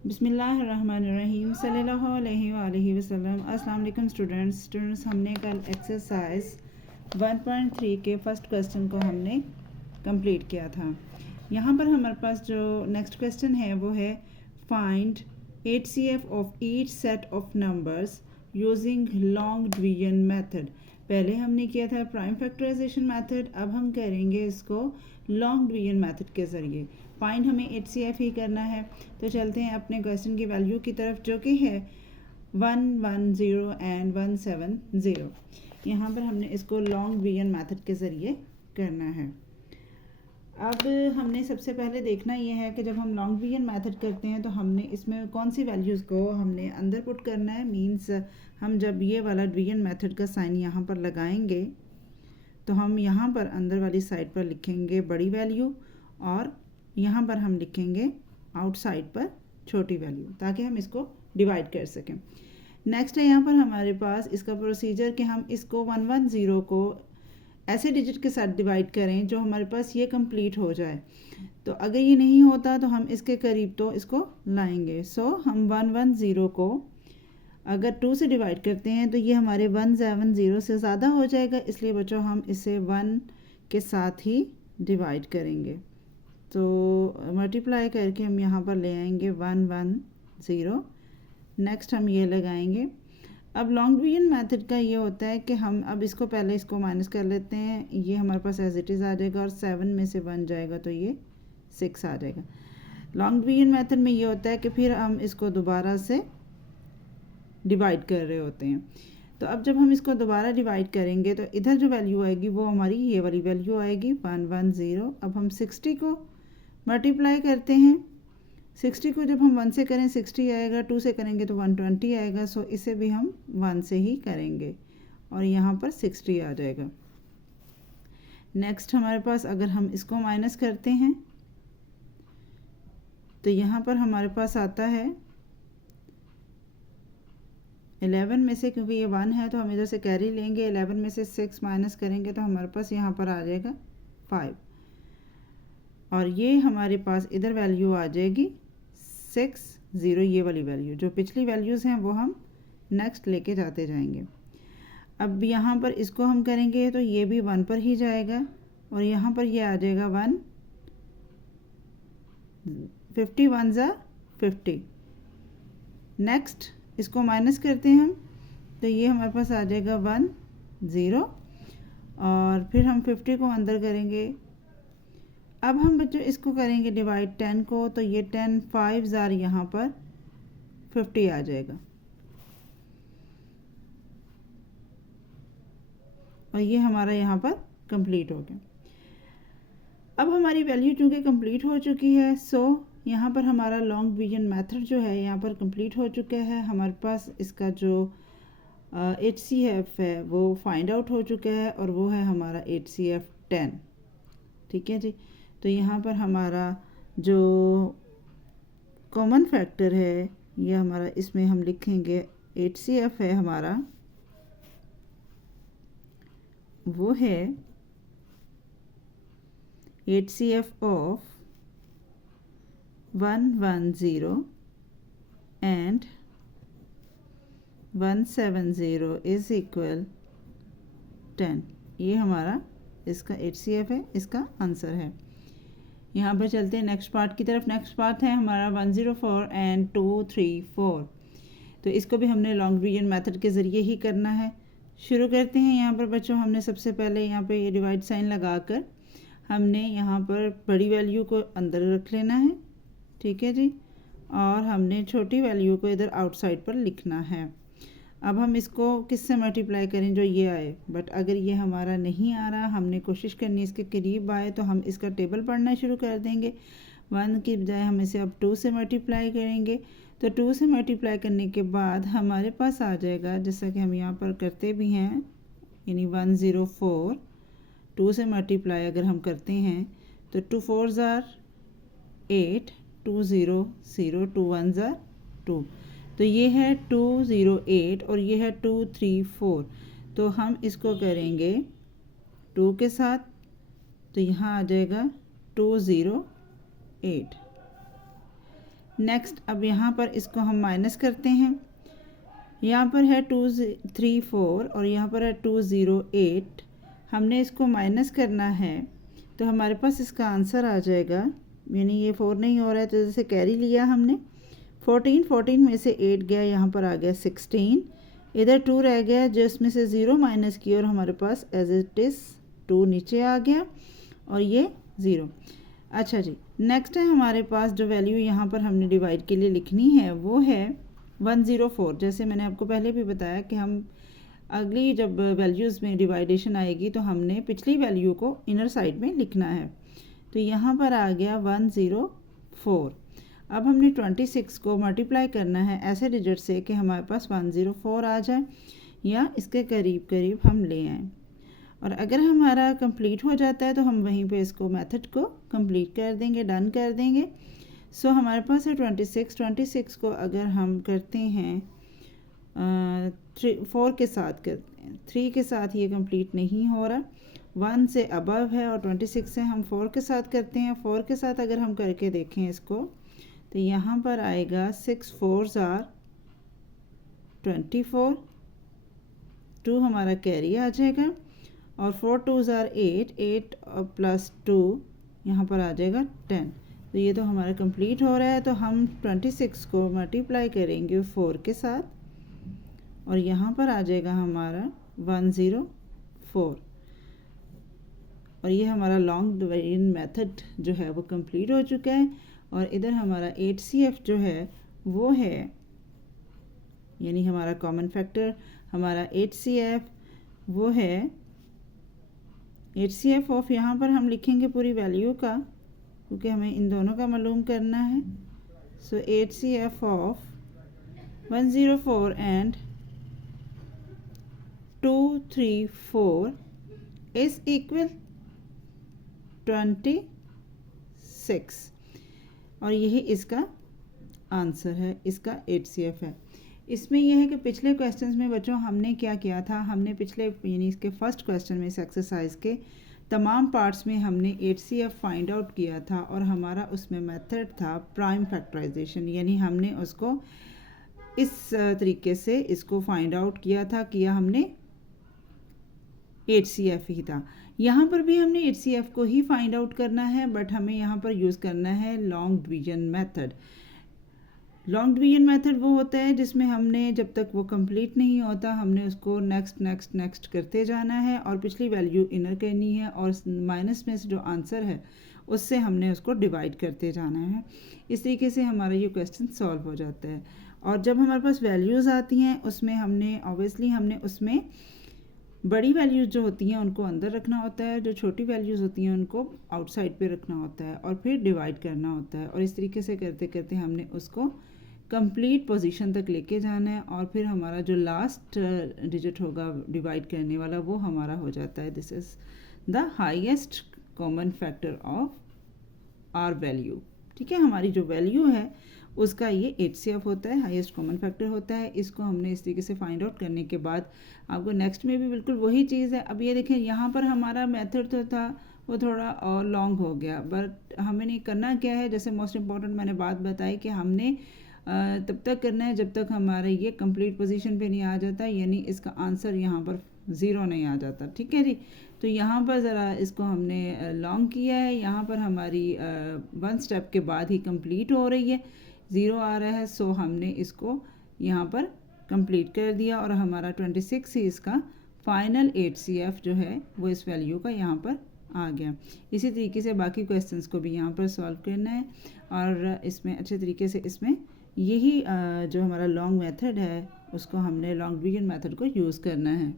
बिस्मिल्लाहिर्रहमानिर्रहीम सल्लल्लाहु अलैहि वसल्लम। अस्सलाम वालेकुम स्टूडेंट्स, हमने कल एक्सरसाइज 1.3 के फर्स्ट क्वेश्चन को हमने कंप्लीट किया था। यहाँ पर हमारे पास जो नेक्स्ट क्वेश्चन है वो है find HCF of each set of numbers using long division method. पहले हमने किया था प्राइम फैक्टराइजेशन मेथड, अब हम करेंगे इसको लॉन्ग डिवीजन मेथड के ज़रिए। फाइंड हमें HCF ही करना है, तो चलते हैं अपने क्वेश्चन की वैल्यू की तरफ जो कि है 110 एंड 170। यहाँ पर हमने इसको लॉन्ग डिवीजन मेथड के ज़रिए करना है। अब हमने सबसे पहले देखना ये है कि जब हम लॉन्ग डिवीजन मेथड करते हैं तो हमने इसमें कौन सी वैल्यूज़ को हमने अंदर पुट करना है। मींस हम जब ये वाला डिवीजन मेथड का साइन यहाँ पर लगाएंगे तो हम यहाँ पर अंदर वाली साइड पर लिखेंगे बड़ी वैल्यू और यहाँ पर हम लिखेंगे आउटसाइड पर छोटी वैल्यू, ताकि हम इसको डिवाइड कर सकें। नेक्स्ट है यहाँ पर हमारे पास इसका प्रोसीजर कि हम इसको 110 को ऐसे डिजिट के साथ डिवाइड करें जो हमारे पास ये कंप्लीट हो जाए। तो अगर ये नहीं होता तो हम इसके करीब तो इसको लाएंगे। सो हम 110 को अगर 2 से डिवाइड करते हैं तो ये हमारे 170 से ज़्यादा हो जाएगा, इसलिए बच्चों हम इसे 1 के साथ ही डिवाइड करेंगे। तो मल्टीप्लाई करके हम यहाँ पर ले आएंगे 110। नेक्स्ट हम ये लगाएंगे। अब लॉन्ग डिवीजन मेथड का ये होता है कि हम अब इसको पहले इसको माइनस कर लेते हैं, ये हमारे पास एज इट इज़ आ जाएगा और 7 में से 1 जाएगा तो ये 6 आ जाएगा। लॉन्ग डिवीजन मेथड में ये होता है कि फिर हम इसको दोबारा से डिवाइड कर रहे होते हैं। तो अब जब हम इसको दोबारा डिवाइड करेंगे तो इधर जो वैल्यू आएगी वो हमारी ये वाली वैल्यू आएगी 110। अब हम 60 को मल्टीप्लाई करते हैं। 60 को जब हम 1 से करें 60 आएगा, 2 से करेंगे तो 120 आएगा। सो इसे भी हम 1 से ही करेंगे और यहाँ पर 60 आ जाएगा। नेक्स्ट हमारे पास अगर हम इसको माइनस करते हैं तो यहाँ पर हमारे पास आता है 11 में से, क्योंकि ये 1 है तो हम इधर से कैरी लेंगे। 11 में से 6 माइनस करेंगे तो हमारे पास यहाँ पर आ जाएगा 5 और ये हमारे पास इधर वैल्यू आ जाएगी 60। ये वाली वैल्यू जो पिछली वैल्यूज़ हैं वो हम नेक्स्ट लेके जाते जाएंगे। अब यहाँ पर इसको हम करेंगे तो ये भी 1 पर ही जाएगा और यहाँ पर ये आ जाएगा 1 50 1 ज़ा 50। नेक्स्ट इसको माइनस करते हैं हम तो ये हमारे पास आ जाएगा 10 और फिर हम 50 को अंदर करेंगे। अब हम बच्चों इसको करेंगे डिवाइड 10 को, तो ये 10 5 ज़ार यहाँ पर 50 आ जाएगा और ये हमारा यहाँ पर कंप्लीट हो गया। अब हमारी वैल्यू चूँकि कंप्लीट हो चुकी है, सो यहाँ पर हमारा लॉन्ग डिवीजन मेथड जो है यहाँ पर कंप्लीट हो चुका है। हमारे पास इसका जो HCF है वो फाइंड आउट हो चुका है और वो है हमारा HCF 10। ठीक है जी। तो यहाँ पर हमारा जो कॉमन फैक्टर है ये हमारा, इसमें हम लिखेंगे HCF है हमारा वो है HCF of 110 and 170 is equal 10। ये हमारा इसका HCF है, इसका आंसर है। यहाँ पर चलते हैं नेक्स्ट पार्ट की तरफ। नेक्स्ट पार्ट है हमारा 104 एंड 234। तो इसको भी हमने लॉन्ग डिवीजन मेथड के ज़रिए ही करना है। शुरू करते हैं। यहाँ पर बच्चों हमने सबसे पहले यहाँ पे ये डिवाइड साइन लगाकर हमने यहाँ पर बड़ी वैल्यू को अंदर रख लेना है। ठीक है जी। और हमने छोटी वैल्यू को इधर आउटसाइड पर लिखना है। अब हम इसको किससे मल्टीप्लाई करें जो ये आए, बट अगर ये हमारा नहीं आ रहा, हमने कोशिश करनी इसके करीब आए, तो हम इसका टेबल पढ़ना शुरू कर देंगे। 1 की बजाय हम इसे अब 2 से मल्टीप्लाई करेंगे। तो 2 से मल्टीप्लाई करने के बाद हमारे पास आ जाएगा, जैसा कि हम यहाँ पर करते भी हैं, यानी 104। 2 से मल्टीप्लाई अगर हम करते हैं तो 2 4 ज़ार 8, 2 0 0, 2 1 ज़ार 2। तो ये है 208 और ये है 234। तो हम इसको करेंगे 2 के साथ, तो यहाँ आ जाएगा 208। नेक्स्ट अब यहाँ पर इसको हम माइनस करते हैं। यहाँ पर है 234 और यहाँ पर है 208। हमने इसको माइनस करना है तो हमारे पास इसका आंसर आ जाएगा, यानी ये 4 नहीं हो रहा है तो जैसे कैरी लिया हमने 14 में से 8 गया, यहाँ पर आ गया 16, इधर 2 रह गया जो इसमें से 0 माइनस किया और हमारे पास एज इट इज़ 2 नीचे आ गया और ये 0। अच्छा जी, नेक्स्ट है हमारे पास जो वैल्यू यहाँ पर हमने डिवाइड के लिए लिखनी है वो है 104। जैसे मैंने आपको पहले भी बताया कि हम अगली जब वैल्यूज़ में डिवाइडेशन आएगी तो हमने पिछली वैल्यू को इनर साइड में लिखना है। तो यहाँ पर आ गया 104। अब हमने 26 को मल्टीप्लाई करना है ऐसे डिजिट से कि हमारे पास 104 आ जाए या इसके करीब करीब हम ले आएँ। और अगर हमारा कंप्लीट हो जाता है तो हम वहीं पे इसको मेथड को कंप्लीट कर देंगे, डन कर देंगे। सो हमारे पास है 26 को अगर हम करते हैं 4 के साथ करते हैं, 3 के साथ ये कंप्लीट नहीं हो रहा, 1 से अबव है और 26 से हम 4 के साथ करते हैं। 4 के साथ अगर हम करके देखें इसको तो यहाँ पर आएगा 6 4s are 24, 2 हमारा कैरी आ जाएगा और 4 2s are 8 प्लस 2 यहाँ पर आ जाएगा 10। तो ये तो हमारा कंप्लीट हो रहा है। तो हम 26 को मल्टीप्लाई करेंगे 4 के साथ और यहाँ पर आ जाएगा हमारा 104 और ये हमारा लॉन्ग डिवीजन मेथड जो है वो कंप्लीट हो चुका है। और इधर हमारा 8CF जो है वो है, यानी हमारा कॉमन फैक्टर हमारा 8CF वो है 8CF ऑफ, यहाँ पर हम लिखेंगे पूरी वैल्यू का क्योंकि हमें इन दोनों का मालूम करना है। सो 8CF of 104 and 234 is equal 26 और यही इसका आंसर है, इसका 8CF है। इसमें यह है कि पिछले क्वेश्चंस में बच्चों हमने क्या किया था, हमने पिछले यानी इसके फर्स्ट क्वेश्चन में इस एक्सरसाइज के तमाम पार्ट्स में हमने 8CF फाइंड आउट किया था और हमारा उसमें मेथड था प्राइम फैक्टराइजेशन, यानी हमने उसको इस तरीके से इसको फाइंड आउट किया हमने 8CF ही था। यहाँ पर भी हमने 8CF को ही फाइंड आउट करना है, बट हमें यहाँ पर यूज़ करना है long division method. Long division method वो होता है जिसमें हमने जब तक वो कंप्लीट नहीं होता हमने उसको नेक्स्ट करते जाना है और पिछली वैल्यू इनर करनी है और माइनस में से जो आंसर है उससे हमने उसको डिवाइड करते जाना है। इस तरीके से हमारा ये क्वेश्चन सॉल्व हो जाता है। और जब हमारे पास वैल्यूज़ आती हैं उसमें हमने ऑब्वियसली हमने उसमें बड़ी वैल्यूज़ जो होती हैं उनको अंदर रखना होता है, जो छोटी वैल्यूज़ होती हैं उनको आउटसाइड पे रखना होता है और फिर डिवाइड करना होता है। और इस तरीके से करते करते हमने उसको कंप्लीट पोजीशन तक लेके जाना है और फिर हमारा जो लास्ट डिजिट होगा डिवाइड करने वाला वो हमारा हो जाता है। This is the highest common factor of R value. ठीक है, हमारी जो वैल्यू है उसका ये 8CF होता है, हाईएस्ट कॉमन फैक्टर होता है। इसको हमने इस तरीके से फाइंड आउट करने के बाद आपको नेक्स्ट में भी बिल्कुल वही चीज़ है। अब ये देखें यहाँ पर हमारा मेथड तो था वो थोड़ा और लॉन्ग हो गया, बट हमें नहीं करना क्या है, जैसे मोस्ट इम्पॉर्टेंट मैंने बात बताई कि हमने तब तक करना है जब तक हमारा ये कंप्लीट पोजीशन पे नहीं आ जाता, यानी इसका आंसर यहाँ पर 0 नहीं आ जाता। ठीक है जी, तो यहाँ पर ज़रा इसको हमने लॉन्ग किया है, यहाँ पर हमारी 1 स्टेप के बाद ही कंप्लीट हो रही है, 0 आ रहा है। सो हमने इसको यहाँ पर कंप्लीट कर दिया और हमारा 26 ही इसका फाइनल 8CF जो है वो इस वैल्यू का यहाँ पर आ गया। इसी तरीके से बाकी क्वेश्चंस को भी यहाँ पर सॉल्व करना है और इसमें अच्छे तरीके से इसमें यही जो हमारा लॉन्ग मेथड है उसको हमने लॉन्ग डिवीजन मेथड को यूज़ करना है।